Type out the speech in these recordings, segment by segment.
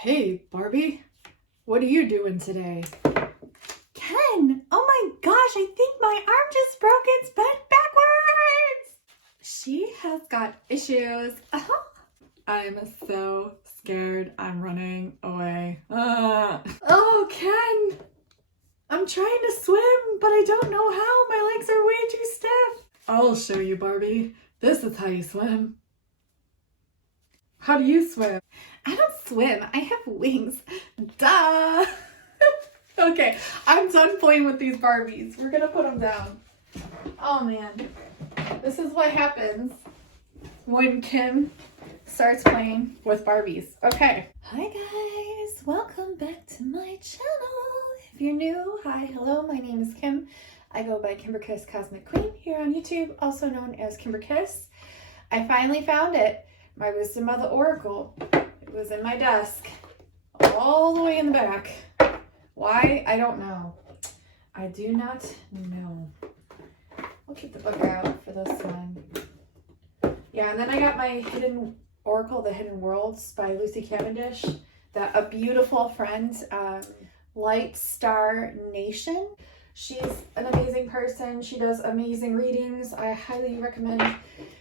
Hey, Barbie, what are you doing today? Ken, oh my gosh, I think my arm just broke. It's bent backwards. She has got issues. I'm so scared. I'm running away. Oh, Ken, I'm trying to swim, but I don't know how. My legs are way too stiff. I'll show you, Barbie. This is how you swim. How do you swim? I don't swim. I have wings. Duh. Okay, I'm done playing with these Barbies. We're gonna put them down. Oh man, this is what happens when Kim starts playing with Barbies. Okay. Hi guys, welcome back to my channel. If you're new, hi, hello, my name is Kim. I go by Kimberkiss Cosmic Queen here on YouTube, also known as Kimberkiss. I finally found it. My Wisdom of the Oracle. It was in my desk, all the way in the back. Why? I don't know. I do not know. We'll keep the book out for this one. Yeah, and then I got my Hidden Oracle, The Hidden Worlds by Lucy Cavendish. A beautiful friend, Light Star Nation. She's an amazing person. She does amazing readings. I highly recommend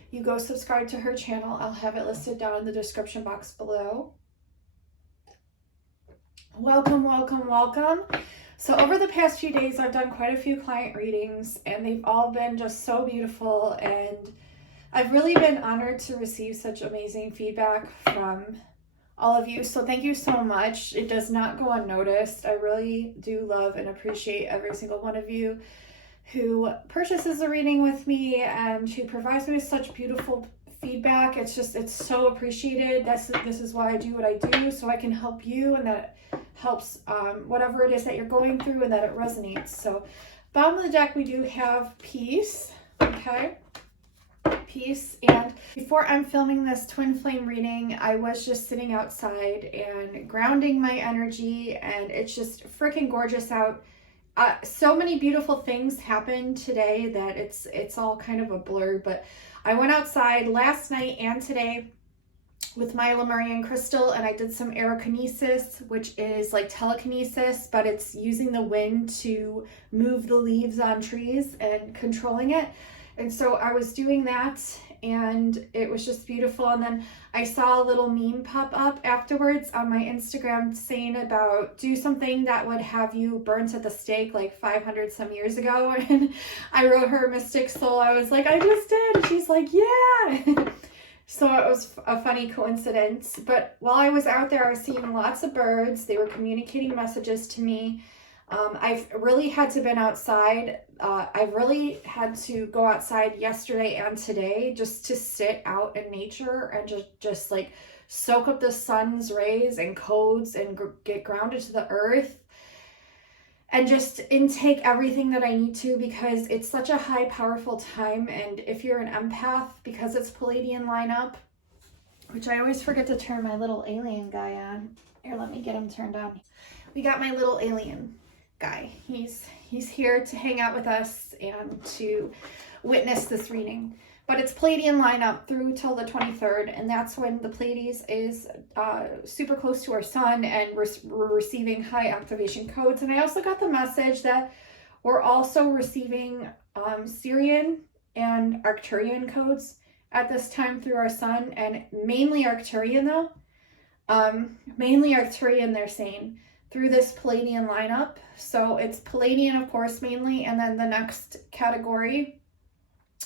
you go subscribe to her channel. I'll have it listed down in the description box below. Welcome, welcome, welcome. So over the past few days, I've done quite a few client readings and they've all been just so beautiful. And I've really been honored to receive such amazing feedback from all of you. So thank you so much. It does not go unnoticed. I really do love and appreciate every single one of you who purchases a reading with me and who provides me with such beautiful feedback. It's so appreciated. This is why I do what I do, so I can help you, and that helps whatever it is that you're going through, and that it resonates. So bottom of the deck, we do have peace. Okay, peace. And before I'm filming this twin flame reading, I was just sitting outside and grounding my energy, and it's just freaking gorgeous out. So many beautiful things happened today that it's all kind of a blur, but I went outside last night and today with my Lemurian crystal, and I did some aerokinesis, which is like telekinesis, but it's using the wind to move the leaves on trees and controlling it. And so I was doing that, and it was just beautiful. And then I saw a little meme pop up afterwards on my Instagram saying about do something that would have you burnt at the stake like 500 some years ago. And I wrote her Mystic Soul. I was like, I just did. And she's like, yeah. So it was a funny coincidence. But while I was out there, I was seeing lots of birds. They were communicating messages to me. I've really had to been outside. I've really had to go outside yesterday and today just to sit out in nature and just like soak up the sun's rays and codes and get grounded to the earth and just intake everything that I need to, because it's such a high powerful time. And if you're an empath, because it's Palladian lineup, which I always forget to turn my little alien guy on. Here, let me get him turned on. We got my little alien guy. He's here to hang out with us and to witness this reading. But it's Palladian lineup through till the 23rd, and that's when the Pleiades is super close to our sun, and we're receiving high activation codes. And I also got the message that we're also receiving Syrian and Arcturian codes at this time through our sun, and mainly Arcturian though. Mainly Arcturian, they're saying, through this Palladian lineup. So it's Palladian, of course, mainly, and then the next category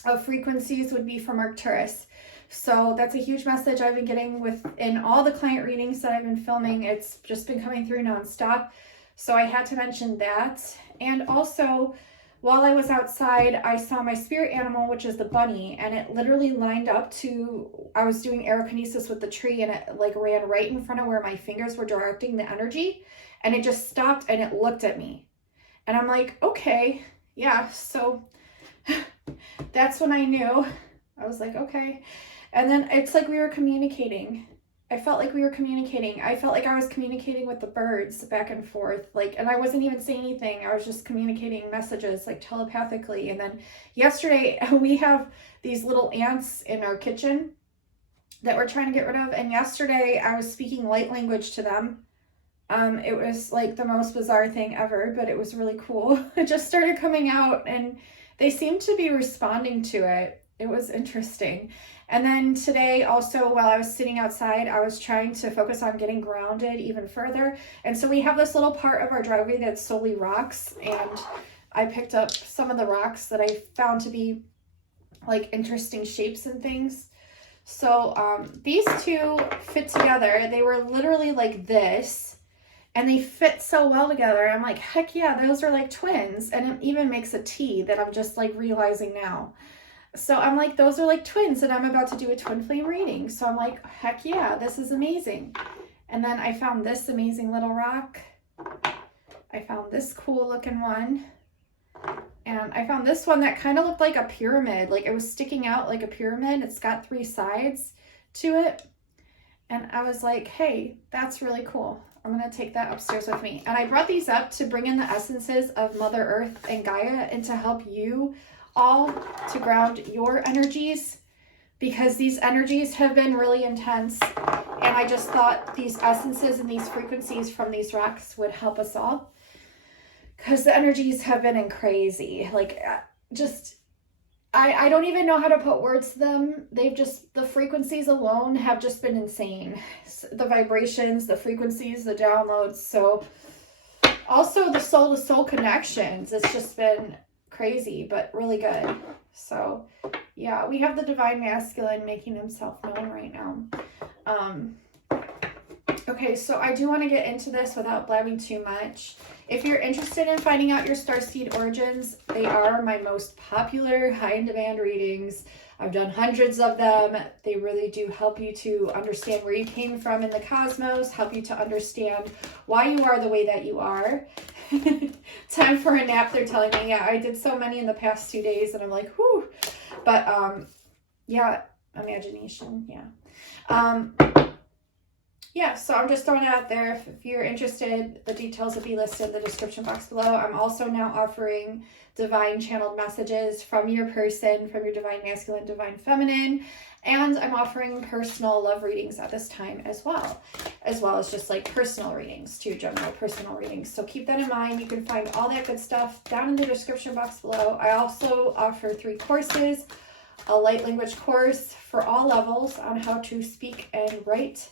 of frequencies would be from Arcturus. So that's a huge message I've been getting in all the client readings that I've been filming. It's just been coming through nonstop. So I had to mention that. And also, while I was outside, I saw my spirit animal, which is the bunny, and it literally lined up to, I was doing aerokinesis with the tree, and it like ran right in front of where my fingers were directing the energy. And it just stopped and it looked at me. And I'm like, okay, yeah. So that's when I knew. I was like, okay. And then it's like we were communicating. I felt like we were communicating. I felt like I was communicating with the birds back and forth. And I wasn't even saying anything. I was just communicating messages like telepathically. And then yesterday we have these little ants in our kitchen. that we're trying to get rid of. And yesterday I was speaking light language to them. It was like the most bizarre thing ever, but it was really cool. It just started coming out and they seemed to be responding to it. It was interesting. And then today also, while I was sitting outside, I was trying to focus on getting grounded even further. And so we have this little part of our driveway that's solely rocks, and I picked up some of the rocks that I found to be like interesting shapes and things. So these two fit together. They were literally like this, and they fit so well together. I'm like, heck yeah, those are like twins. And it even makes a T that I'm just like realizing now. So I'm like, those are like twins, and I'm about to do a twin flame reading. So I'm like, heck yeah, this is amazing. And then I found this amazing little rock. I found this cool looking one. And I found this one that kind of looked like a pyramid. Like it was sticking out like a pyramid. It's got 3 sides to it. And I was like, hey, that's really cool. I'm going to take that upstairs with me. And I brought these up to bring in the essences of Mother Earth and Gaia and to help you all to ground your energies, because these energies have been really intense. And I just thought these essences and these frequencies from these rocks would help us all, because the energies have been crazy. Like just, I don't even know how to put words to them. They've just, the frequencies alone have just been insane. The vibrations, the frequencies, the downloads. So also the soul to soul connections. It's just been crazy, but really good. So yeah, we have the divine masculine making himself known right now. Okay, so I do want to get into this without blabbing too much. If you're interested in finding out your starseed origins, they are my most popular, high in demand readings. I've done hundreds of them. They really do help you to understand where you came from in the cosmos, help you to understand why you are the way that you are. Time for a nap, they're telling me. Yeah, I did so many in the past 2 days, and I'm like, whew. But yeah, imagination, yeah. Yeah, so I'm just throwing it out there. If you're interested, the details will be listed in the description box below. I'm also now offering divine channeled messages from your person, from your divine masculine, divine feminine, and I'm offering personal love readings at this time as well as just like personal readings too, general personal readings. So keep that in mind. You can find all that good stuff down in the description box below. I also offer 3 courses, a light language course for all levels on how to speak and write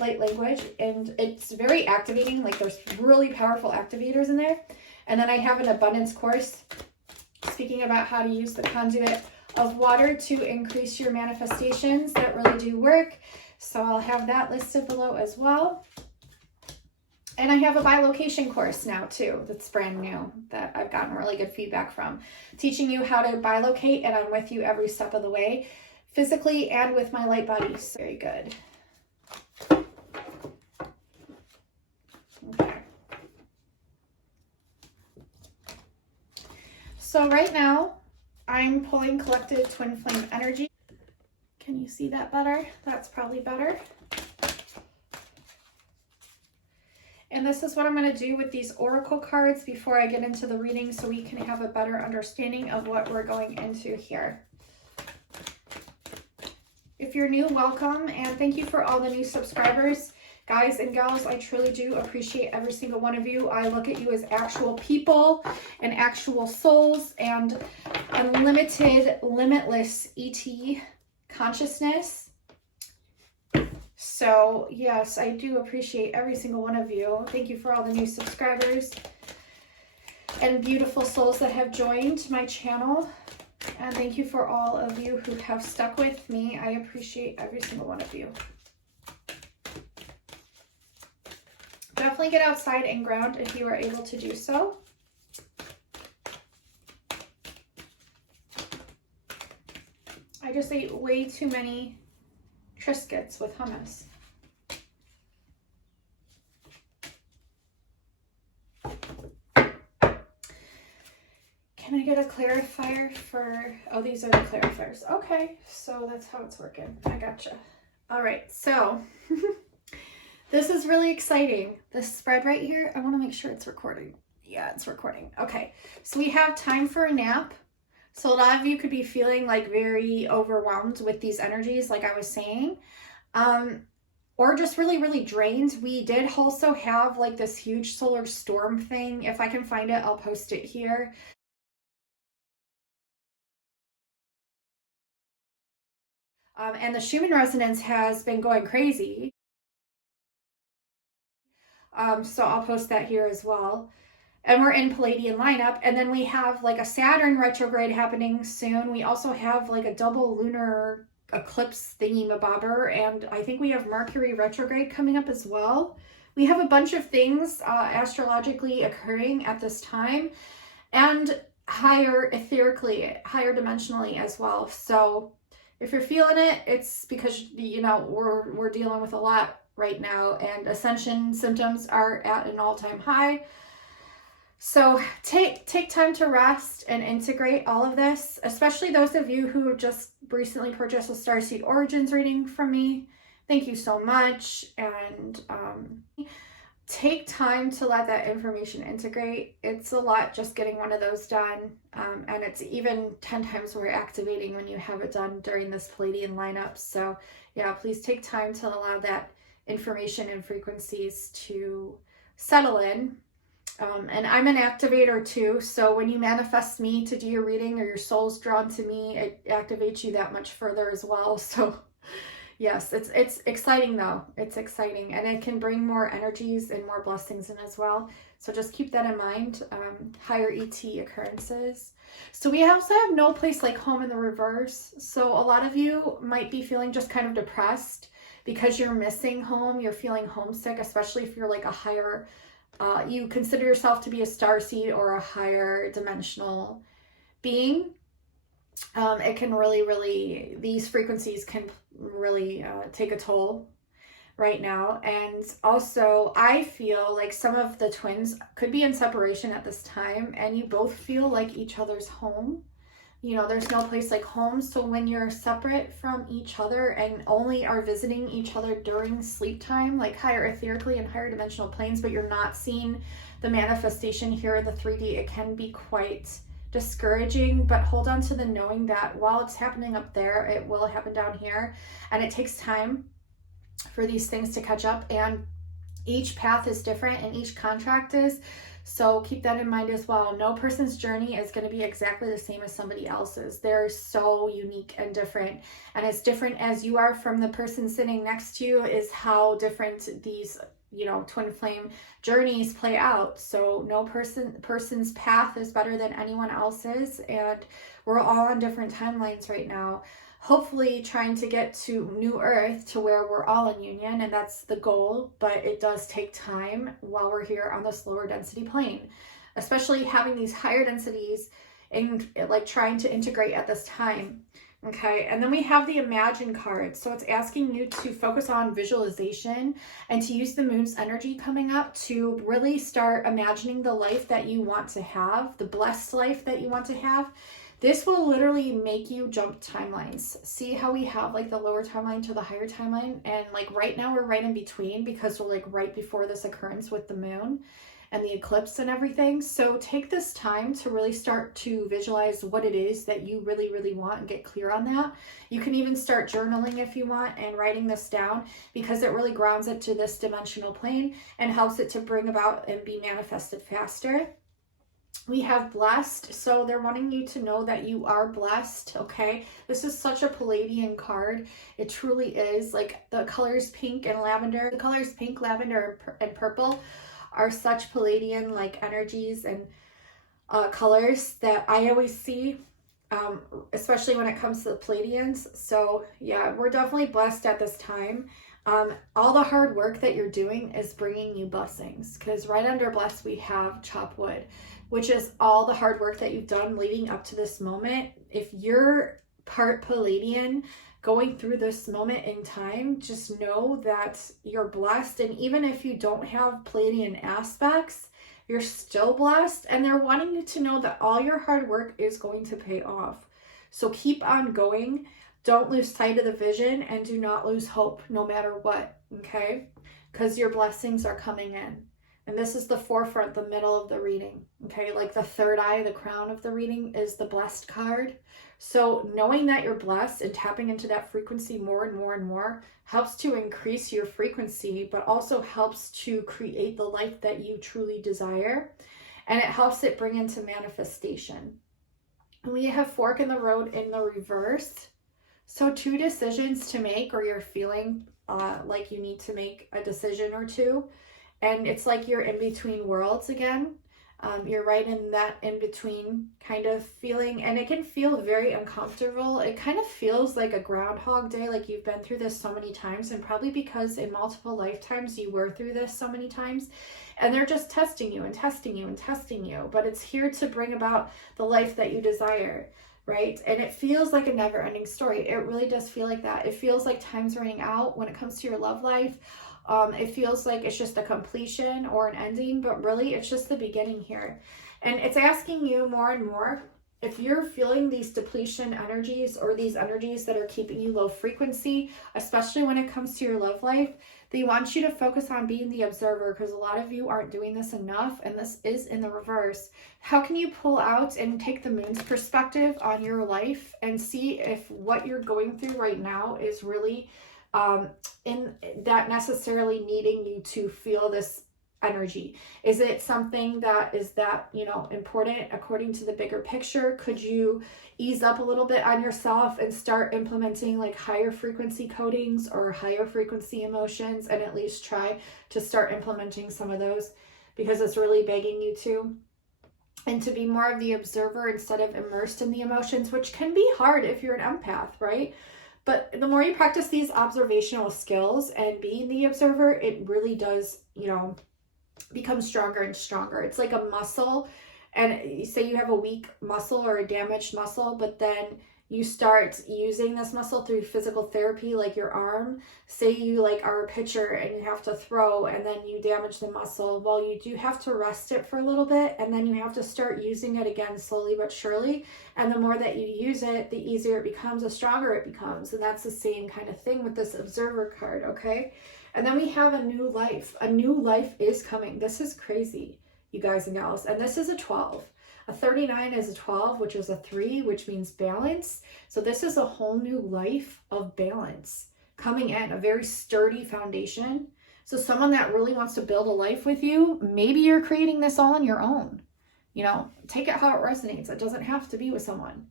light language, and it's very activating. Like there's really powerful activators in there. And then I have an abundance course speaking about how to use the conduit of water to increase your manifestations that really do work. So I'll have that listed below as well. And I have a bilocation course now too that's brand new that I've gotten really good feedback from, teaching you how to bilocate, and I'm with you every step of the way, physically and with my light body. So very good. Okay. So right now I'm pulling collected twin flame energy. Can you see that better? That's probably better. And this is what I'm going to do with these oracle cards before I get into the reading, so we can have a better understanding of what we're going into here. If you're new, welcome, and thank you for all the new subscribers. Guys and gals, I truly do appreciate every single one of you. I look at you as actual people and actual souls and unlimited, limitless ET consciousness. So yes, I do appreciate every single one of you. Thank you for all the new subscribers and beautiful souls that have joined my channel. And thank you for all of you who have stuck with me. I appreciate every single one of you. Definitely get outside and ground if you are able to do so. I just ate way too many Triscuits with hummus. Can I get a clarifier for, oh, these are the clarifiers. Okay, so that's how it's working. I gotcha. All right, so this is really exciting. This spread right here, I want to make sure it's recording. Yeah, it's recording. Okay, so we have time for a nap, So a lot of you could be feeling like very overwhelmed with these energies, like I was saying, or just really, really drained. We did also have like this huge solar storm thing. If I can find it, I'll post it here. And the Schumann resonance has been going crazy. So I'll post that here as well. And we're in Palladian lineup. And then we have like a Saturn retrograde happening soon. We also have like a double lunar eclipse thingy mabobber. And I think we have Mercury retrograde coming up as well. We have a bunch of things astrologically occurring at this time, and higher etherically, higher dimensionally as well. So if you're feeling it, it's because, you know, we're dealing with a lot right now, and Ascension symptoms are at an all-time high. So take time to rest and integrate all of this, especially those of you who just recently purchased a Starseed Origins reading from me. Thank you so much. And take time to let that information integrate. It's a lot just getting one of those done. And it's even 10 times more activating when you have it done during this Palladian lineup. So yeah, please take time to allow that information and frequencies to settle in. And I'm an activator too. So when you manifest me to do your reading, or your soul's drawn to me, it activates you that much further as well. So yes, it's exciting though. It's exciting, and it can bring more energies and more blessings in as well. So just keep that in mind. Higher ET occurrences. So we also have no place like home in the reverse. So a lot of you might be feeling just kind of depressed because you're missing home. You're feeling homesick, especially if you're like a higher, you consider yourself to be a starseed or a higher dimensional being. It can really, these frequencies can really take a toll right now. And also I feel like some of the twins could be in separation at this time, and you both feel like each other's home. You know, there's no place like home. So when you're separate from each other and only are visiting each other during sleep time, like higher etherically and higher dimensional planes, but you're not seeing the manifestation here in the 3D, it can be quite discouraging. But hold on to the knowing that while it's happening up there, it will happen down here, and it takes time for these things to catch up, and each path is different and each contract is. So keep that in mind as well. No person's journey is going to be exactly the same as somebody else's. They're so unique and different, and as different as you are from the person sitting next to you is how different these, you know, twin flame journeys play out. So no person's path is better than anyone else's, and we're all on different timelines right now, hopefully trying to get to New Earth, to where we're all in union, and that's the goal. But it does take time while we're here on this lower density plane, especially having these higher densities and like trying to integrate at this time. Okay, and then we have the Imagine card. So it's asking you to focus on visualization and to use the moon's energy coming up to really start imagining the life that you want to have, the blessed life that you want to have. This will literally make you jump timelines. See how we have like the lower timeline to the higher timeline? And like right now we're right in between, because we're like right before this occurrence with the moon and the eclipse and everything. So take this time to really start to visualize what it is that you really want and get clear on that. You can even start journaling if you want and writing this down, because it really grounds it to this dimensional plane and helps it to bring about and be manifested faster. We have blessed, so they're wanting you to know that you are blessed. Okay, this is such a Palladian card. It truly is. Like the colors pink and lavender, the colors pink, lavender, and purple are such Palladian like energies and colors that I always see, especially when it comes to the Palladians. So yeah, we're definitely blessed at this time. All the hard work that you're doing is bringing you blessings, because right under blessed we have chop wood, which is all the hard work that you've done leading up to this moment. If you're part Palladian going through this moment in time, just know that you're blessed. And even if you don't have Palladian aspects, you're still blessed. And they're wanting you to know that all your hard work is going to pay off. So keep on going. Don't lose sight of the vision, and do not lose hope no matter what, okay? Because your blessings are coming in. And this is the forefront, the middle of the reading. Okay, like the third eye, the crown of the reading is the blessed card. So knowing that you're blessed and tapping into that frequency more and more and more helps to increase your frequency, but also helps to create the life that you truly desire. And it helps it bring into manifestation. We have fork in the road in the reverse. So 2 decisions to make, or you're feeling like you need to make a decision or 2. And it's like you're in between worlds again. You're right in that in-between kind of feeling, and it can feel very uncomfortable. It kind of feels like a Groundhog Day, like you've been through this so many times, and probably because in multiple lifetimes you were through this so many times, and they're just testing you and testing you and testing you, but it's here to bring about the life that you desire, right? And it feels like a never-ending story. It really does feel like that. It feels like time's running out when it comes to your love life. It feels like it's just a completion or an ending, but really it's just the beginning here. And it's asking you more and more, if you're feeling these depletion energies or these energies that are keeping you low frequency, especially when it comes to your love life, they want you to focus on being the observer, because a lot of you aren't doing this enough, and this is in the reverse. How can you pull out and take the moon's perspective on your life and see if what you're going through right now is really in that necessarily needing you to feel this energy? Is it something that is that, you know, important according to the bigger picture? Could you ease up a little bit on yourself and start implementing like higher frequency codings or higher frequency emotions, and at least try to start implementing some of those, because it's really begging you to? And to be more of the observer instead of immersed in the emotions, which can be hard if you're an empath, right? But the more you practice these observational skills and being the observer, it really does, you know, become stronger and stronger. It's like a muscle, and you say you have a weak muscle or a damaged muscle, but then you start using this muscle through physical therapy, like your arm. Say you like are a pitcher and you have to throw, and then you damage the muscle. Well, you do have to rest it for a little bit, and then you have to start using it again slowly but surely. And the more that you use it, the easier it becomes, the stronger it becomes. And that's the same kind of thing with this observer card, okay? And then we have a new life. A new life is coming. This is crazy, you guys and gals. And this is a 12. A 39 is a 12, which is a 3, which means balance. So this is a whole new life of balance coming in, a very sturdy foundation. So someone that really wants to build a life with you, maybe you're creating this all on your own. You know, take it how it resonates. It doesn't have to be with someone.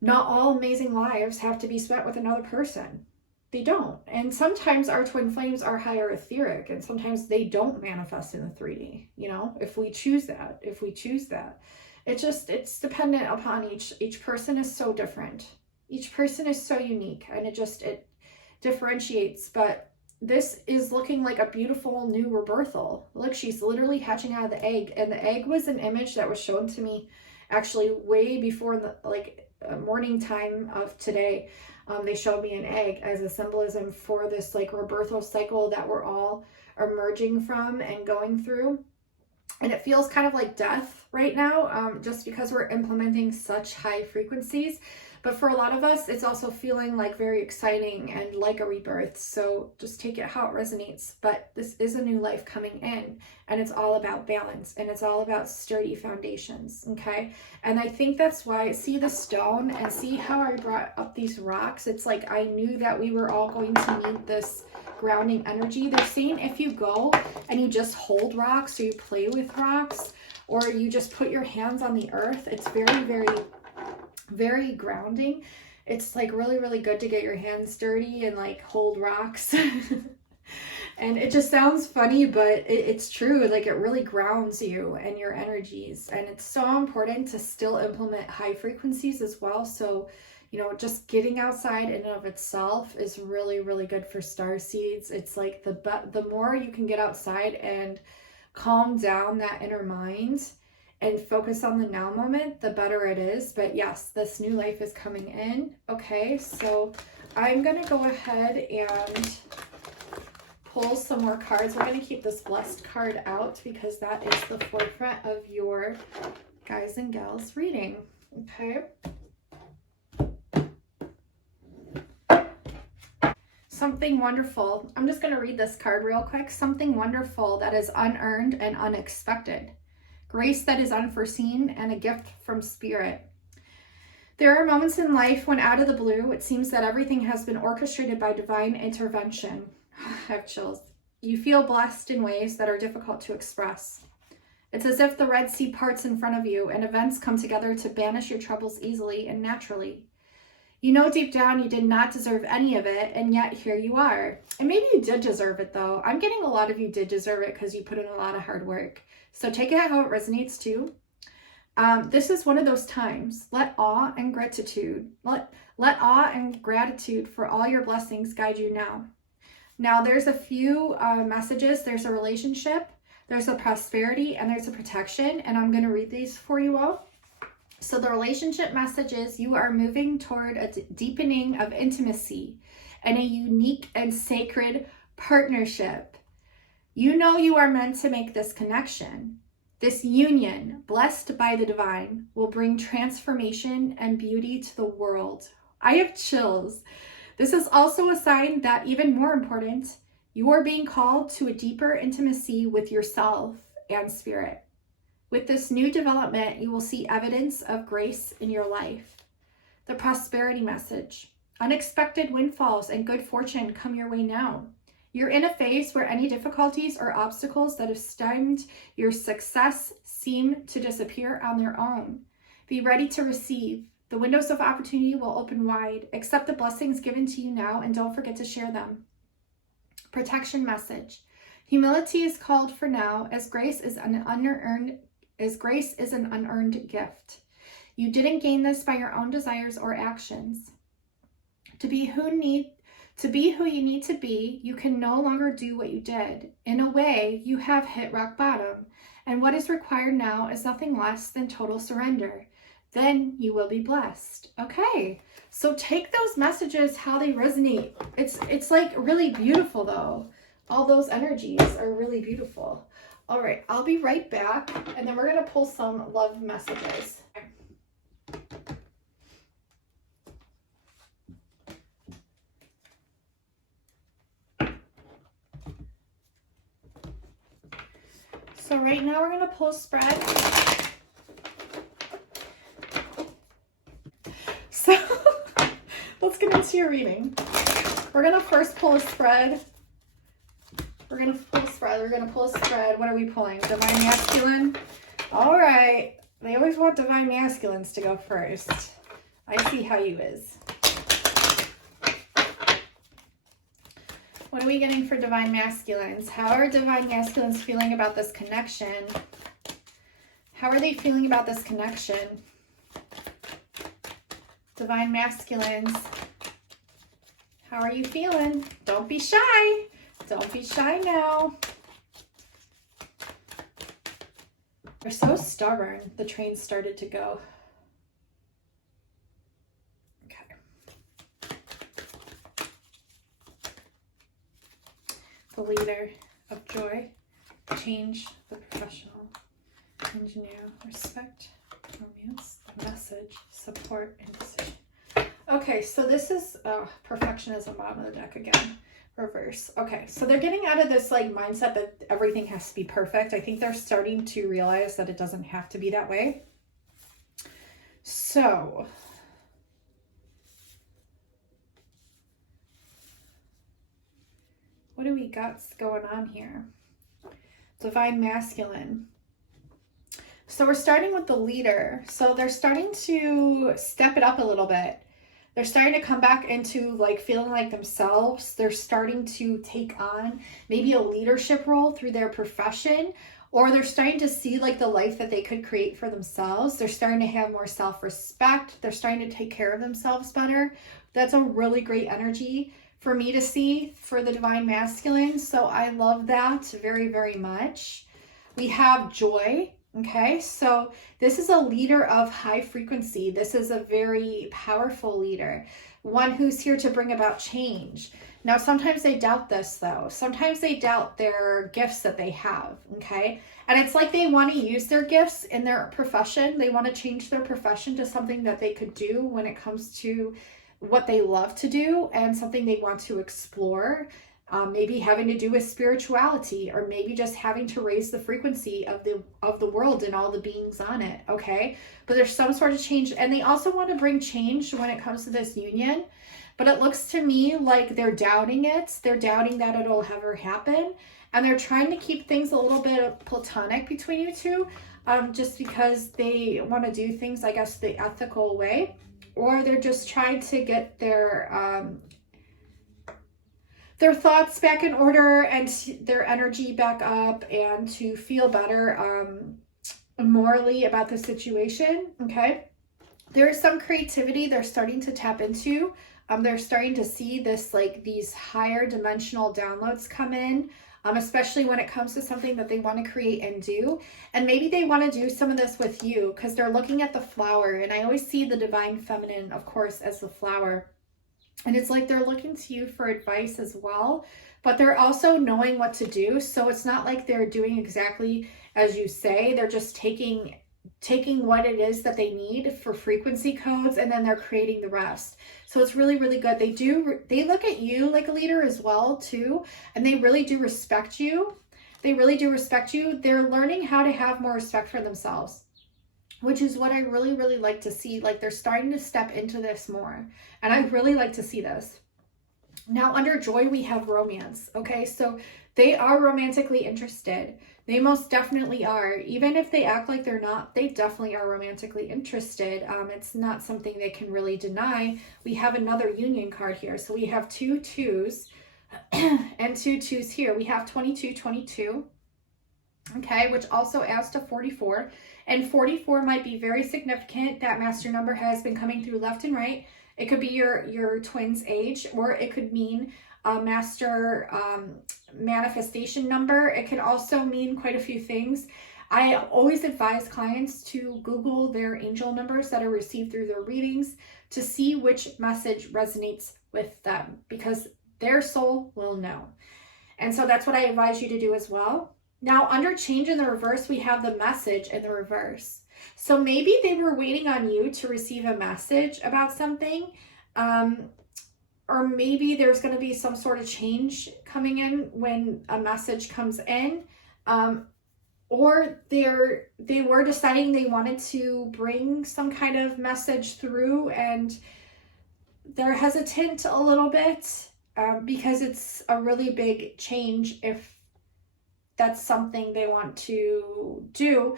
Not all amazing lives have to be spent with another person. They don't. And sometimes our twin flames are higher etheric, and sometimes they don't manifest in the 3D, you know, if we choose that, it's dependent upon each person is so different. Each person is so unique, and it differentiates. But this is looking like a beautiful new rebirthal. Look, she's literally hatching out of the egg, and the egg was an image that was shown to me actually way before the morning time of today. They showed me an egg as a symbolism for this like rebirthal cycle that we're all emerging from and going through. And it feels kind of like death right now, just because we're implementing such high frequencies. But for a lot of us, it's also feeling like very exciting and like a rebirth. So just take it how it resonates. But this is a new life coming in, and it's all about balance, and it's all about sturdy foundations, okay? And I think that's why, see the stone and see how I brought up these rocks? It's like I knew that we were all going to need this grounding energy. They're saying if you go and you just hold rocks, or you play with rocks, or you just put your hands on the earth, it's very, very, very grounding. It's like really, really good to get your hands dirty and like hold rocks. And it just sounds funny, but it's true. Like it really grounds you and your energies. And it's so important to still implement high frequencies as well. So, you know, just getting outside in and of itself is really, really good for star seeds. It's like the more you can get outside and calm down that inner mind and focus on the now moment, the better it is. But yes, this new life is coming in. Okay, so I'm gonna go ahead and pull some more cards. We're gonna keep this blessed card out because that is the forefront of your guys and gals reading. Okay. something wonderful. I'm just going to read this card real quick. Something wonderful that is unearned and unexpected. Grace that is unforeseen and a gift from spirit. There are moments in life when out of the blue, it seems that everything has been orchestrated by divine intervention. I have chills. You feel blessed in ways that are difficult to express. It's as if the Red Sea parts in front of you and events come together to banish your troubles easily and naturally. You know deep down you did not deserve any of it, and yet here you are. And maybe you did deserve it though. I'm getting a lot of you did deserve it because you put in a lot of hard work. So take it how it resonates too. This is one of those times. Let awe and gratitude, let awe and gratitude for all your blessings guide you now. Now there's a few messages. There's a relationship, there's a prosperity, and there's a protection. And I'm going to read these for you all. So the relationship message is you are moving toward a deepening of intimacy and a unique and sacred partnership. You know you are meant to make this connection. This union, blessed by the divine, will bring transformation and beauty to the world. I have chills. This is also a sign that, even more important, you are being called to a deeper intimacy with yourself and spirit. With this new development, you will see evidence of grace in your life. The prosperity message. Unexpected windfalls and good fortune come your way now. You're in a phase where any difficulties or obstacles that have stemmed your success seem to disappear on their own. Be ready to receive. The windows of opportunity will open wide. Accept the blessings given to you now and don't forget to share them. Protection message. Humility is called for now, as grace is an unearned gift. You didn't gain this by your own desires or actions. To be who you need to be, you can no longer do what you did. In a way, you have hit rock bottom, and what is required now is nothing less than total surrender. Then you will be blessed. Okay, so take those messages how they resonate. It's like really beautiful though. All those energies are really beautiful. All right, I'll be right back, and then we're gonna pull some love messages. So right now we're going to pull a spread. So let's get into your reading. We're going to first pull a spread. We're going to pull a spread. What are we pulling? Divine Masculine? All right. They always want Divine Masculines to go first. I see how you is. What are we getting for Divine Masculines? How are Divine Masculines feeling about this connection? How are they feeling about this connection? Divine Masculines, how are you feeling? Don't be shy. Don't be shy now. They're so stubborn. The train started to go. The leader of joy, change, the professional, engineer, respect, romance, the message, support, and decision. Okay, so this is perfectionism, bottom of the deck again, reverse. Okay, so they're getting out of this like mindset that everything has to be perfect. I think they're starting to realize that it doesn't have to be that way. So what do we got going on here? Divine Masculine. So we're starting with the leader. So they're starting to step it up a little bit. They're starting to come back into like feeling like themselves. They're starting to take on maybe a leadership role through their profession, or they're starting to see like the life that they could create for themselves. They're starting to have more self-respect. They're starting to take care of themselves better. That's a really great energy for me to see for the Divine Masculine. So I love that very, very much. We have joy. Okay, so this is a leader of high frequency. This is a very powerful leader, one who's here to bring about change. Now, sometimes they doubt this though. Sometimes they doubt their gifts that they have, okay? And it's like they want to use their gifts in their profession. They want to change their profession to something that they could do when it comes to what they love to do and something they want to explore. Maybe having to do with spirituality, or maybe just having to raise the frequency of the world and all the beings on it. Okay, but there's some sort of change, and they also want to bring change when it comes to this union. But it looks to me like they're doubting it. They're doubting that it'll ever happen, and they're trying to keep things a little bit platonic between you two, just because they want to do things, I guess, the ethical way, or they're just trying to get their thoughts back in order and their energy back up, and to feel better morally about the situation. Okay, there is some creativity they're starting to tap into. They're starting to see this, like, these higher dimensional downloads come in, especially when it comes to something that they want to create and do. And maybe they want to do some of this with you, because they're looking at the flower, and I always see the divine feminine, of course, as the flower. And it's like they're looking to you for advice as well, but they're also knowing what to do. So it's not like they're doing exactly as you say. They're just taking what it is that they need for frequency codes, and then they're creating the rest. So it's really, really good. They look at you like a leader as well too, and they really do respect you. They really do respect you. They're learning how to have more respect for themselves, which is what I really, really like to see. Like, they're starting to step into this more, and I really like to see this. Now, under joy, we have romance. Okay, so they are romantically interested. They most definitely are. Even if they act like they're not, they definitely are romantically interested. It's not something they can really deny. We have another union card here. So we have 2 2s and 2 2s here. We have 2222. Okay, which also adds to 44. And 44 might be very significant. That master number has been coming through left and right. It could be your twin's age, or it could mean a master manifestation number. It could also mean quite a few things. I always advise clients to Google their angel numbers that are received through their readings to see which message resonates with them, because their soul will know. And so that's what I advise you to do as well. Now, under change in the reverse, we have the message in the reverse. So maybe they were waiting on you to receive a message about something, or maybe there's going to be some sort of change coming in when a message comes in, or they were deciding they wanted to bring some kind of message through, and they're hesitant a little bit because it's a really big change if that's something they want to do.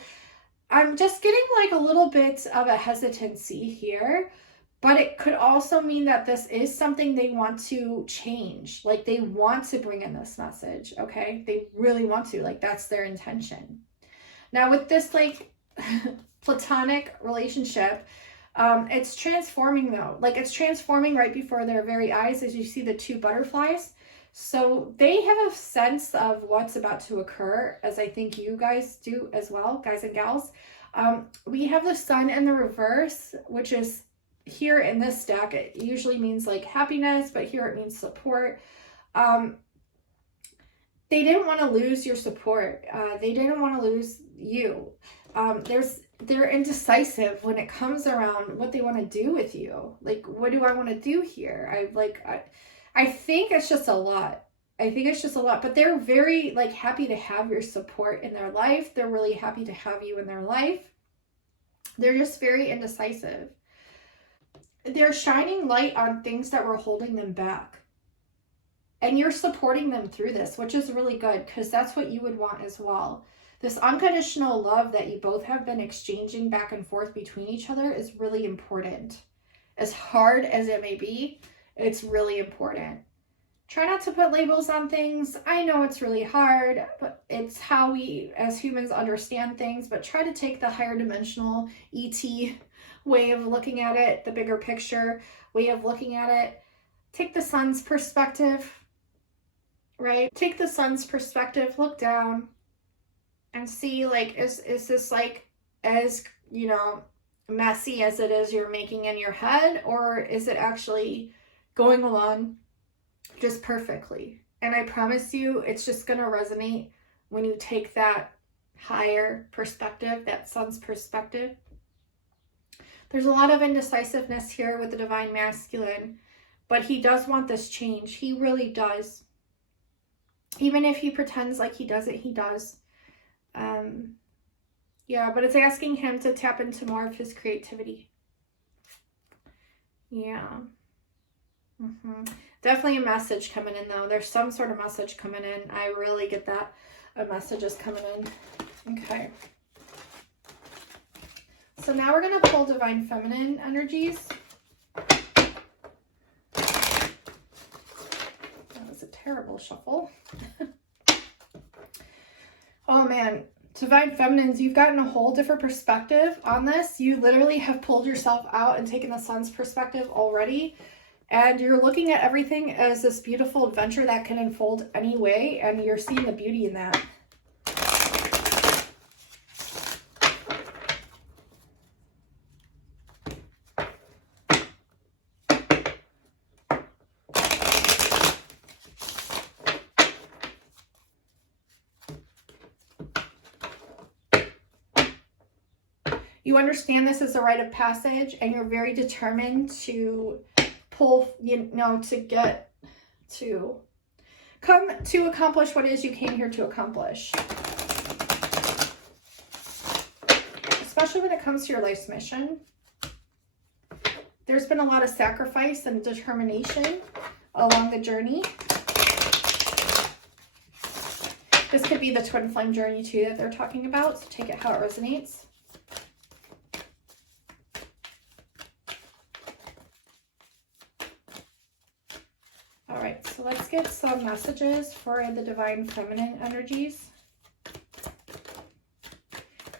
I'm just getting like a little bit of a hesitancy here, but it could also mean that this is something they want to change. Like, they want to bring in this message, okay? They really want to, like, that's their intention. Now, with this, like, platonic relationship, it's transforming though. Like, it's transforming right before their very eyes, as you see the 2 butterflies. So they have a sense of what's about to occur, as I think you guys do as well, guys and gals. We have the sun in the reverse, which is here in this deck. It usually means like happiness, but here it means support. They didn't want to lose your support. They didn't want to lose you. They're indecisive when it comes around what they want to do with you. Like, what do I want to do here? I think it's just a lot. But they're very, like, happy to have your support in their life. They're really happy to have you in their life. They're just very indecisive. They're shining light on things that were holding them back. And you're supporting them through this, which is really good, because that's what you would want as well. This unconditional love that you both have been exchanging back and forth between each other is really important. As hard as it may be, it's really important. Try not to put labels on things. I know it's really hard, but it's how we as humans understand things. But try to take the higher dimensional ET way of looking at it, the bigger picture way of looking at it. Take the sun's perspective, right? Take the sun's perspective, look down and see, like, is this, like, as, you know, messy as it is you're making in your head, or is it actually going along just perfectly? And I promise you, it's just going to resonate when you take that higher perspective, that sun's perspective. There's a lot of indecisiveness here with the divine masculine, but he does want this change. He really does. Even if he pretends like he doesn't, he does. Yeah, but it's asking him to tap into more of his creativity. Yeah. Definitely a message coming in, though. There's some sort of message coming in. I really get that. A message is coming in. Okay. So now we're going to pull divine feminine energies. That was a terrible shuffle. Oh, man. Divine feminines, you've gotten a whole different perspective on this. You literally have pulled yourself out and taken the sun's perspective already. And you're looking at everything as this beautiful adventure that can unfold any way. And you're seeing the beauty in that. You understand this as a rite of passage, and you're very determined to pull, to get to come to accomplish what it is you came here to accomplish. Especially when it comes to your life's mission. There's been a lot of sacrifice and determination along the journey. This could be the twin flame journey too that they're talking about, so take it how it resonates. Alright, so let's get some messages for the divine feminine energies.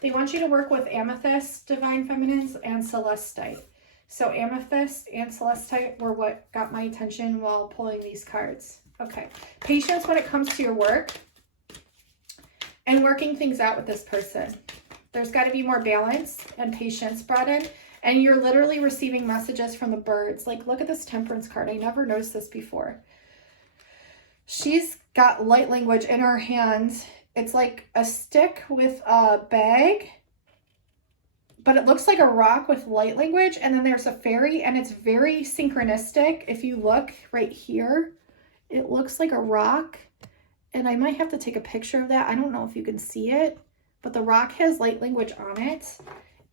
They want you to work with amethyst, divine feminines, and celestite. So amethyst and celestite were what got my attention while pulling these cards. Okay, patience when it comes to your work and working things out with this person. There's got to be more balance and patience brought in. And you're literally receiving messages from the birds. Like, look at this temperance card. I never noticed this before. She's got light language in her hand. It's like a stick with a bag, but it looks like a rock with light language. And then there's a fairy, and it's very synchronistic. If you look right here, it looks like a rock. And I might have to take a picture of that. I don't know if you can see it, but the rock has light language on it.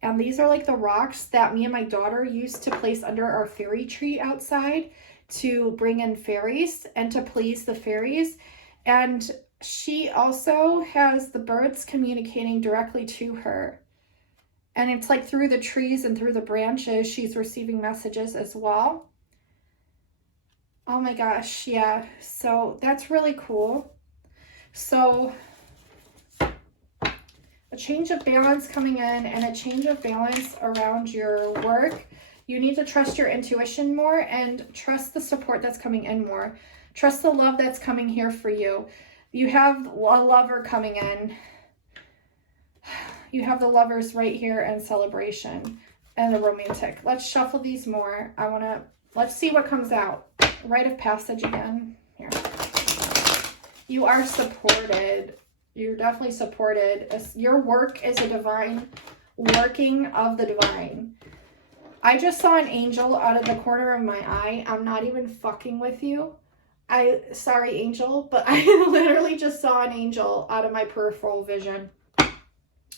And these are like the rocks that me and my daughter used to place under our fairy tree outside to bring in fairies and to please the fairies. And she also has the birds communicating directly to her. And it's like through the trees and through the branches, she's receiving messages as well. Oh my gosh, yeah. So that's really cool. So a change of balance coming in and a change of balance around your work. You need to trust your intuition more and trust the support that's coming in more. Trust the love that's coming here for you. You have a lover coming in. You have the lovers right here and celebration and the romantic. Let's shuffle these more. Let's see what comes out. Rite of passage again. Here. You are supported. You're definitely supported. Your work is a divine working of the divine. I just saw an angel out of the corner of my eye. I'm not even fucking with you. Sorry, angel, but I literally just saw an angel out of my peripheral vision.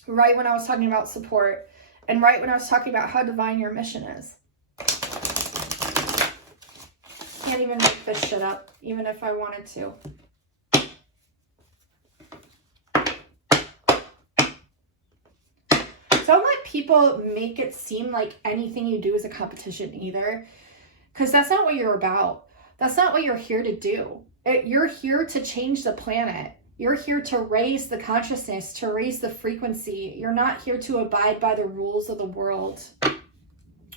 Right when I was talking about support. And right when I was talking about how divine your mission is. Can't even make this shit up, even if I wanted to. Don't let people make it seem like anything you do is a competition either. Because that's not what you're about. That's not what you're here to do. You're here to change the planet. You're here to raise the consciousness, to raise the frequency. You're not here to abide by the rules of the world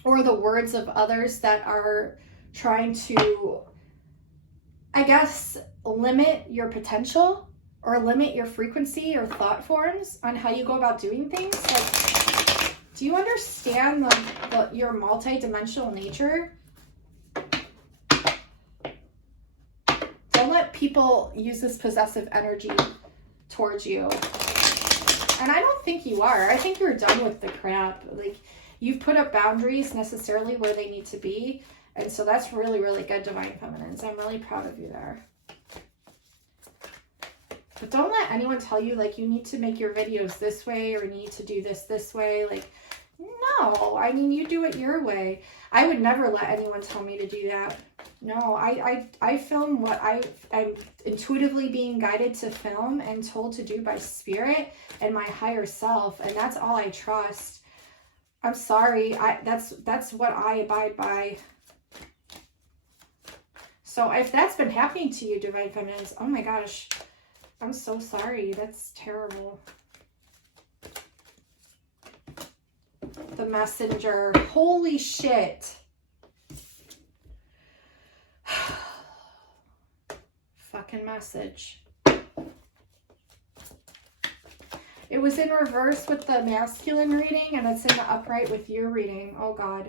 or the words of others that are trying to, I guess, limit your potential or limit your frequency or thought forms on how you go about doing things. Like, do you understand your multidimensional nature? Don't let people use this possessive energy towards you. And I don't think you are. I think you're done with the crap. Like, you've put up boundaries necessarily where they need to be. And so that's really, really good, Divine Feminines. I'm really proud of you there. But don't let anyone tell you, like, you need to make your videos this way or you need to do this way. Like, no, I mean, you do it your way. I would never let anyone tell me to do that. No, I film what I'm intuitively being guided to film and told to do by spirit and my higher self. And that's all I trust. I'm sorry. That's what I abide by. So if that's been happening to you, Divine Feminines, oh my gosh, I'm so sorry. That's terrible. The Messenger. Holy shit. Fucking message. It was in reverse with the masculine reading, and it's in the upright with your reading. Oh God.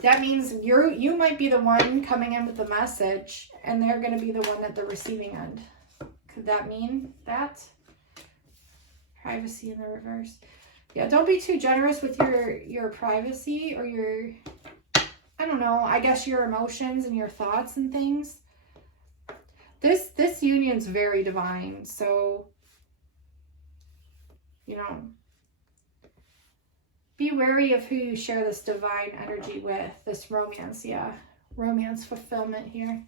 That means you might be the one coming in with the message, and they're going to be the one at the receiving end. Could that mean that? Privacy in the reverse. Yeah, don't be too generous with your privacy or your, I don't know, I guess your emotions and your thoughts and things. This union's very divine, so, you know, be wary of who you share this divine energy with, this romance, yeah. Romance fulfillment here.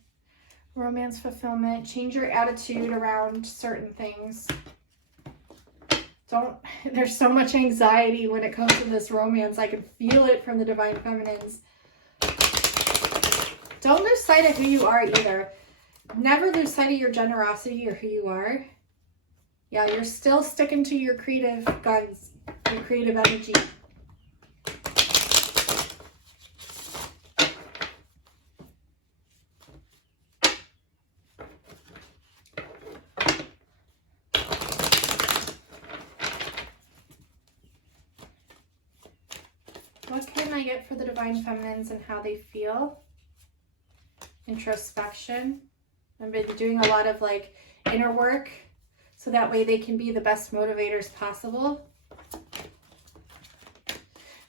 Romance fulfillment. Change your attitude around certain things. There's so much anxiety when it comes to this romance. I can feel it from the Divine Feminines. Don't lose sight of who you are either. Never lose sight of your generosity or who you are. Yeah, you're still sticking to your creative guns, your creative energy. What can I get for the Divine Feminines and how they feel? Introspection. I've been doing a lot of like inner work so that way they can be the best motivators possible.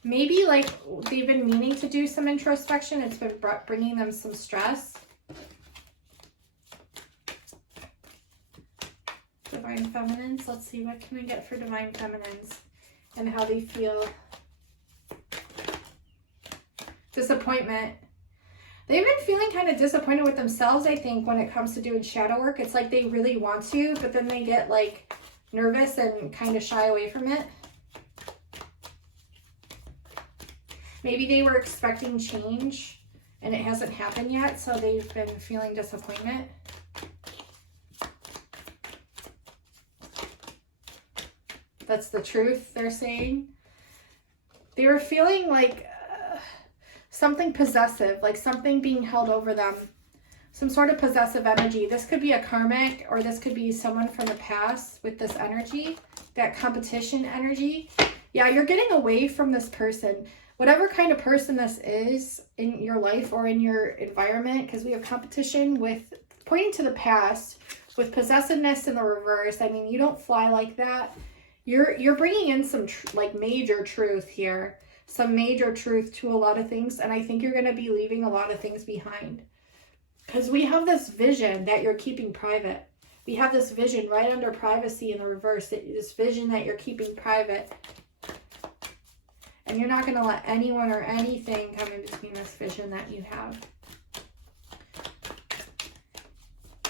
Maybe like they've been meaning to do some introspection. It's been bringing them some stress. Divine Feminines. Let's see, what can I get for Divine Feminines and how they feel? Disappointment. They've been feeling kind of disappointed with themselves, I think, when it comes to doing shadow work. It's like they really want to, but then they get like nervous and kind of shy away from it. Maybe they were expecting change and it hasn't happened yet, so they've been feeling disappointment. That's the truth, they're saying. They were feeling like something possessive, like something being held over them. Some sort of possessive energy. This could be a karmic, or this could be someone from the past with this energy, that competition energy. Yeah, you're getting away from this person. Whatever kind of person this is in your life or in your environment, because we have competition with pointing to the past, with possessiveness in the reverse. I mean, you don't fly like that. You're bringing in some like major truth here. Some major truth to a lot of things, and I think you're going to be leaving a lot of things behind. Because we have this vision that you're keeping private. We have this vision right under privacy in the reverse. This vision that you're keeping private. And you're not going to let anyone or anything come in between this vision that you have.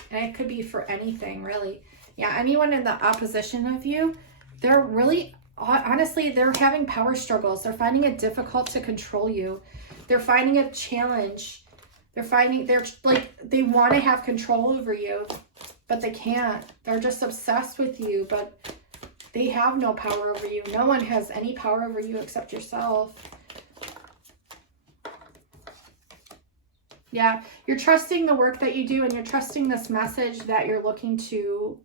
And it could be for anything, really. Yeah, anyone in the opposition of you, they're really... honestly, they're having power struggles. They're finding it difficult to control you. They're finding a challenge. They want to have control over you, but they can't. They're just obsessed with you, but they have no power over you. No one has any power over you except yourself. Yeah, you're trusting the work that you do, and you're trusting this message that you're looking to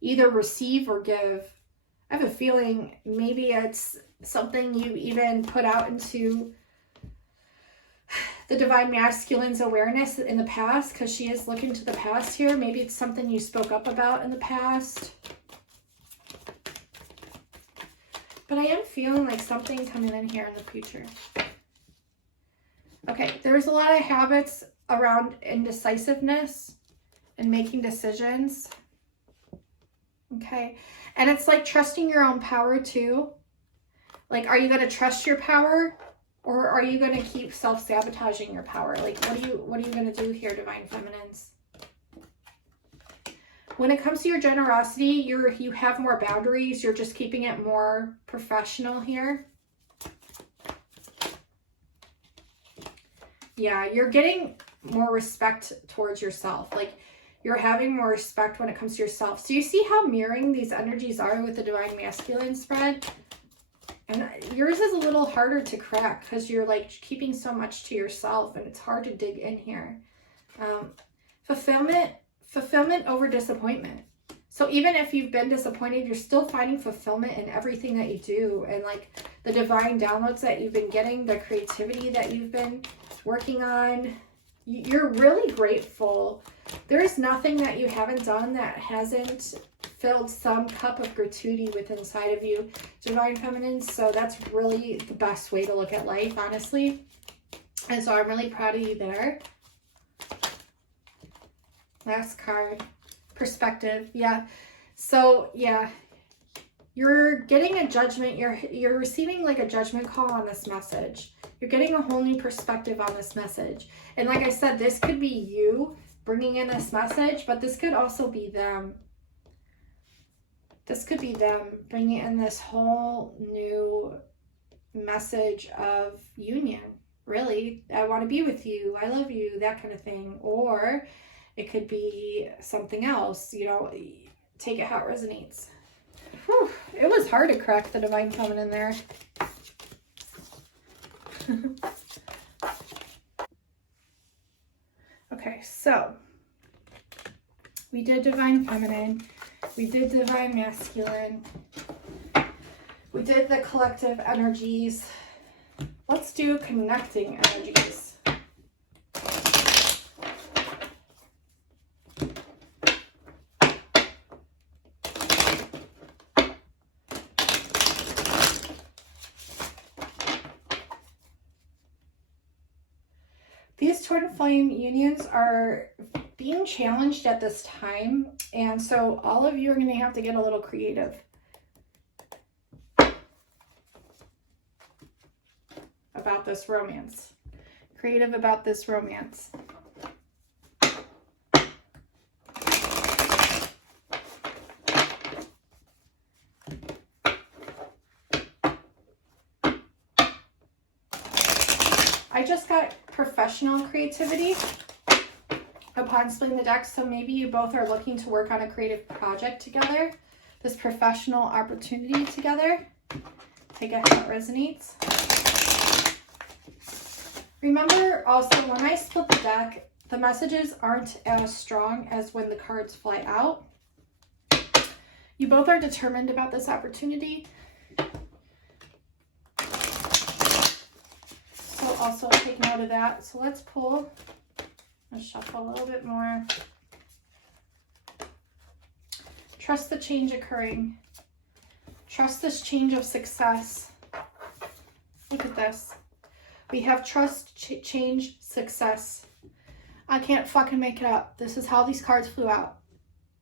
either receive or give. I have a feeling maybe it's something you even put out into the Divine Masculine's awareness in the past, because she is looking to the past here. Maybe it's something you spoke up about in the past. But I am feeling like something coming in here in the future. Okay, there's a lot of habits around indecisiveness and making decisions. Okay, and it's like trusting your own power too. Like, are you going to trust your power, or are you going to keep self-sabotaging your power? Like, what are you going to do here, Divine Feminines? When it comes to your generosity, you have more boundaries. You're just keeping it more professional here. Yeah, you're getting more respect towards yourself. Like, you're having more respect when it comes to yourself. So you see how mirroring these energies are with the Divine Masculine spread? And yours is a little harder to crack because you're like keeping so much to yourself and it's hard to dig in here. Fulfillment over disappointment. So even if you've been disappointed, you're still finding fulfillment in everything that you do. And like the divine downloads that you've been getting, the creativity that you've been working on, you're really grateful. There is nothing that you haven't done that hasn't filled some cup of gratuity within inside of you, Divine Feminines. So that's really the best way to look at life, honestly. And so I'm really proud of you there. Last card, perspective. Yeah. So yeah, you're getting a judgment. You're receiving like a judgment call on this message. You're getting a whole new perspective on this message. And like I said, this could be you bringing in this message, but this could also be them. This could be them bringing in this whole new message of union. Really, I want to be with you. I love you, that kind of thing. Or it could be something else, you know, take it how it resonates. Whew, it was hard to crack the Divine Feminine there. Okay, so we did Divine Feminine, we did Divine Masculine, we did the collective energies. Let's do connecting energies. These twin flame unions are being challenged at this time, and so all of you are going to have to get a little creative about this romance. Creative about this romance. I just got professional creativity upon splitting the deck, so maybe you both are looking to work on a creative project together, this professional opportunity together. Take it how it resonates. Remember also, when I split the deck, the messages aren't as strong as when the cards fly out. You both are determined about this opportunity. Also take note of that. So let's pull, let's shuffle a little bit more. Trust the change occurring. Trust this change of success. Look at this. We have trust, change, success. I can't fucking make it up. This is how these cards flew out.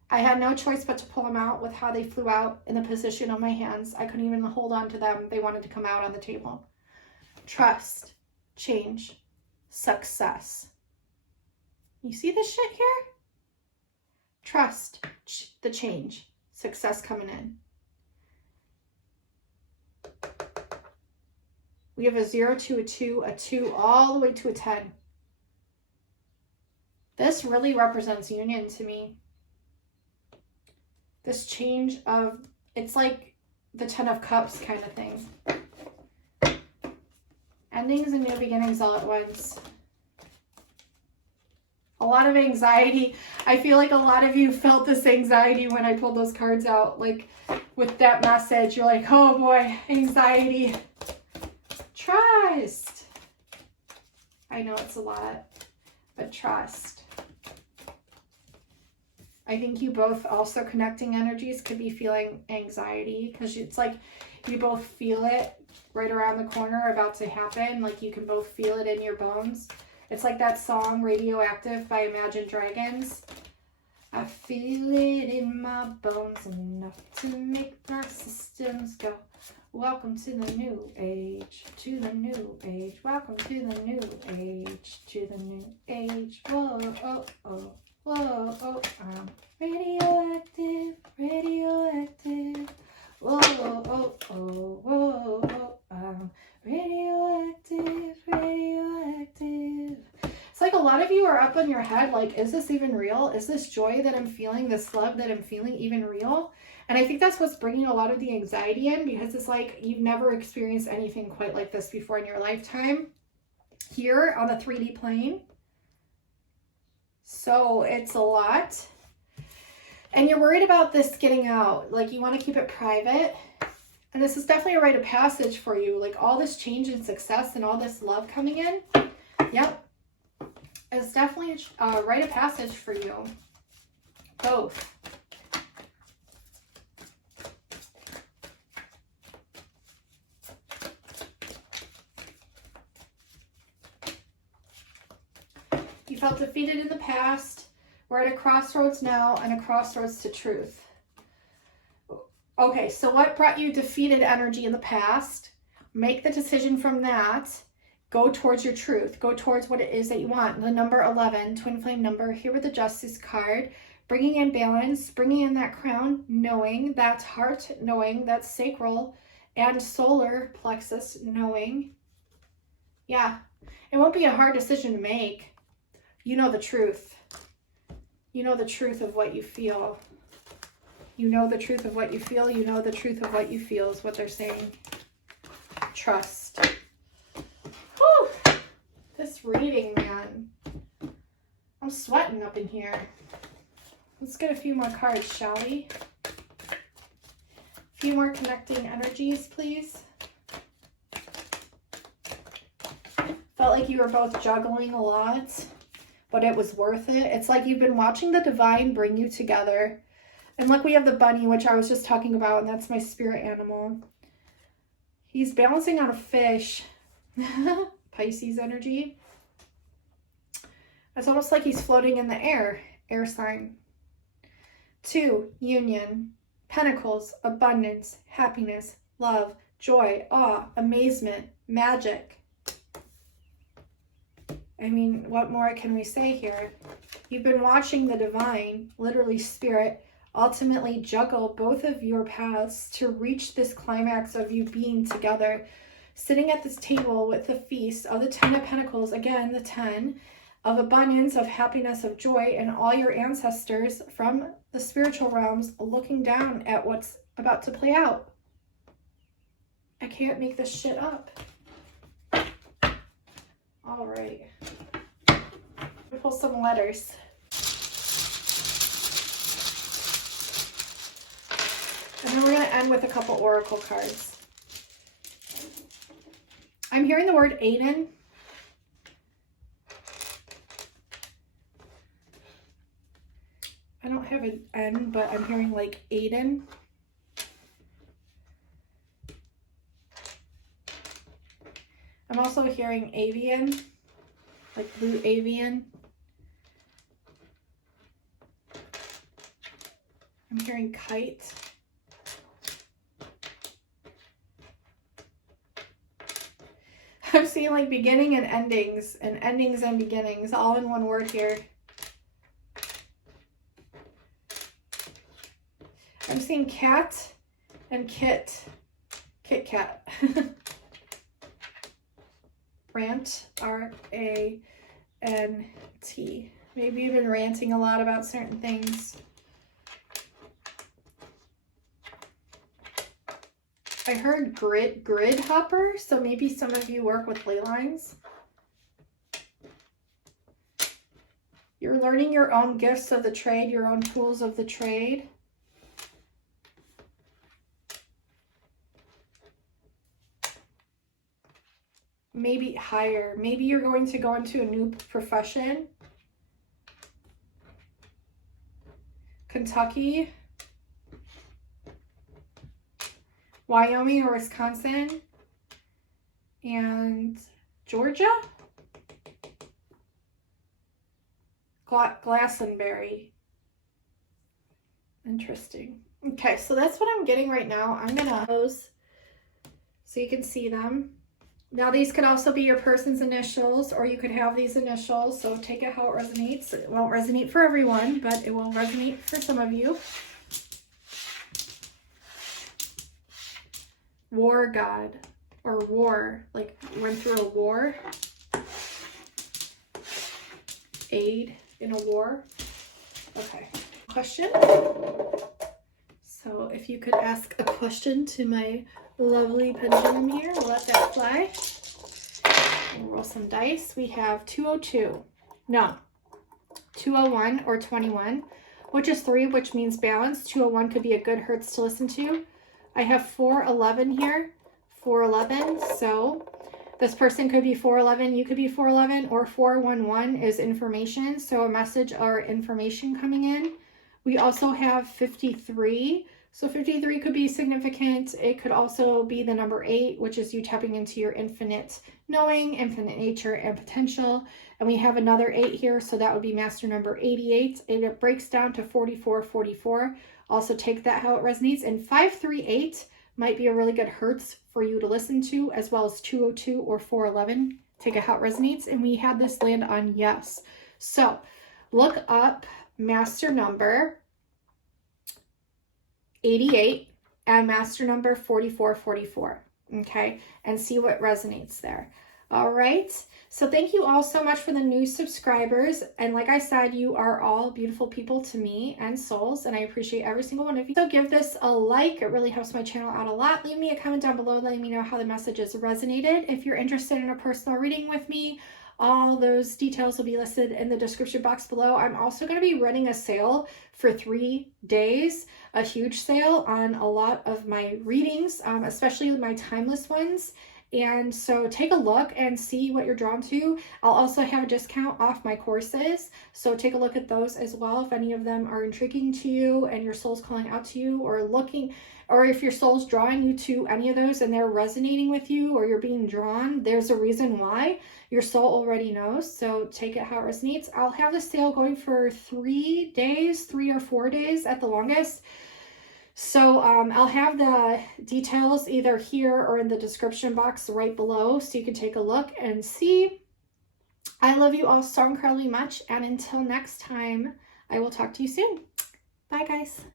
I had no choice but to pull them out with how they flew out in the position of my hands. I couldn't even hold on to them. They wanted to come out on the table. Trust. Change, success. You see this shit here? Trust, the change, success coming in. We have a 0 to a 2, all the way to a 10. This really represents union to me. This change of, it's like the 10 of Cups kind of thing. Endings and new beginnings all at once. A lot of anxiety. I feel like a lot of you felt this anxiety when I pulled those cards out. Like with that message, you're like, oh boy, anxiety. Trust. I know it's a lot, but trust. I think you both also connecting energies could be feeling anxiety because it's like you both feel it right around the corner about to happen. Like you can both feel it in your bones. It's like that song Radioactive by Imagine Dragons. I feel it in my bones enough to make my systems go. Welcome to the new age, to the new age. Welcome to the new age, to the new age. Whoa, oh, oh, whoa, oh, I'm radioactive, radioactive. Whoa, oh, oh, whoa, oh, I'm radioactive, radioactive. It's like a lot of you are up in your head, like, is this even real? Is this joy that I'm feeling, this love that I'm feeling even real? And I think that's what's bringing a lot of the anxiety in, because it's like you've never experienced anything quite like this before in your lifetime here on the 3D plane. So it's a lot. And you're worried about this getting out. Like you want to keep it private. And this is definitely a rite of passage for you. Like all this change and success and all this love coming in. Yep. It's definitely a rite of passage for you. Both. You felt defeated in the past. We're at a crossroads now and a crossroads to truth. Okay, so what brought you defeated energy in the past? Make the decision from that. Go towards your truth. Go towards what it is that you want. The number 11, twin flame number, here with the Justice card. Bringing in balance, bringing in that crown, knowing that's heart, knowing that's sacral, and solar plexus, knowing. Yeah, it won't be a hard decision to make. You know the truth. You know the truth of what you feel. You know the truth of what you feel. You know the truth of what you feel is what they're saying. Trust. Whew. This reading, man. I'm sweating up in here. Let's get a few more cards, shall we? A few more connecting energies, please. Felt like you were both juggling a lot, but it was worth it. It's like you've been watching the divine bring you together. And look, we have the bunny, which I was just talking about, and that's my spirit animal. He's balancing on a fish. Pisces energy. It's almost like he's floating in the air sign. 2, union, pentacles, abundance, happiness, love, joy, awe, amazement, magic. I mean, what more can we say here? You've been watching the divine, literally spirit, ultimately juggle both of your paths to reach this climax of you being together, sitting at this table with the feast of the 10 of Pentacles, again, the 10 of abundance, of happiness, of joy, and all your ancestors from the spiritual realms looking down at what's about to play out. I can't make this shit up. All right. We'll pull some letters. And then we're going to end with a couple oracle cards. I'm hearing the word Aiden. I don't have an N, but I'm hearing like Aiden. I'm also hearing avian, like blue avian. I'm hearing kite. I'm seeing like beginning and endings and beginnings all in one word here. I'm seeing cat and kit. Kit Kat. Rant, R-A-N-T. Maybe you've been ranting a lot about certain things. I heard grid hopper, so maybe some of you work with ley lines. You're learning your own gifts of the trade, your own tools of the trade. Maybe higher. Maybe you're going to go into a new profession. Kentucky, Wyoming or Wisconsin, and Georgia? Glastonbury. Interesting. Okay, so that's what I'm getting right now. I'm gonna those so you can see them. Now these could also be your person's initials, or you could have these initials, so take it how it resonates. It won't resonate for everyone, but it will resonate for some of you. War god, or war, like went through a war. Aid in a war. Okay, question. So if you could ask a question to my lovely pendulum here, we'll let that fly. And roll some dice. We have 202. No, 201 or 21, which is 3, which means balance. 201 could be a good hertz to listen to. I have 411 here. 411. So this person could be 411, you could be 411, or 411 is information. So a message or information coming in. We also have 53. So 53 could be significant. It could also be the number 8, which is you tapping into your infinite knowing, infinite nature, and potential. And we have another 8 here, so that would be master number 88. And it breaks down to 4444. Also take that how it resonates. And 538 might be a really good hertz for you to listen to, as well as 202 or 411. Take it how it resonates. And we had this land on yes. So look up master number 88 and master number 4444, okay, and see what resonates there. All right, so thank you all so much for the new subscribers, and like I said, you are all beautiful people to me and souls, and I appreciate every single one of you. So give this a like, it really helps my channel out a lot. Leave me a comment down below letting me know how the messages resonated. If you're interested in a personal reading with me, all those details will be listed in the description box below. I'm also going to be running a sale for 3 days, a huge sale on a lot of my readings, especially my timeless ones. And so take a look and see what you're drawn to. I'll also have a discount off my courses. So take a look at those as well if any of them are intriguing to you and your soul's calling out to you, or looking, or if your soul's drawing you to any of those and they're resonating with you, or you're being drawn, there's a reason why. Your soul already knows. So take it how it resonates. I'll have the sale going for 3 days, 3 or 4 days at the longest. So I'll have the details either here or in the description box right below, so you can take a look and see. I love you all so incredibly much, and until next time, I will talk to you soon. Bye, guys.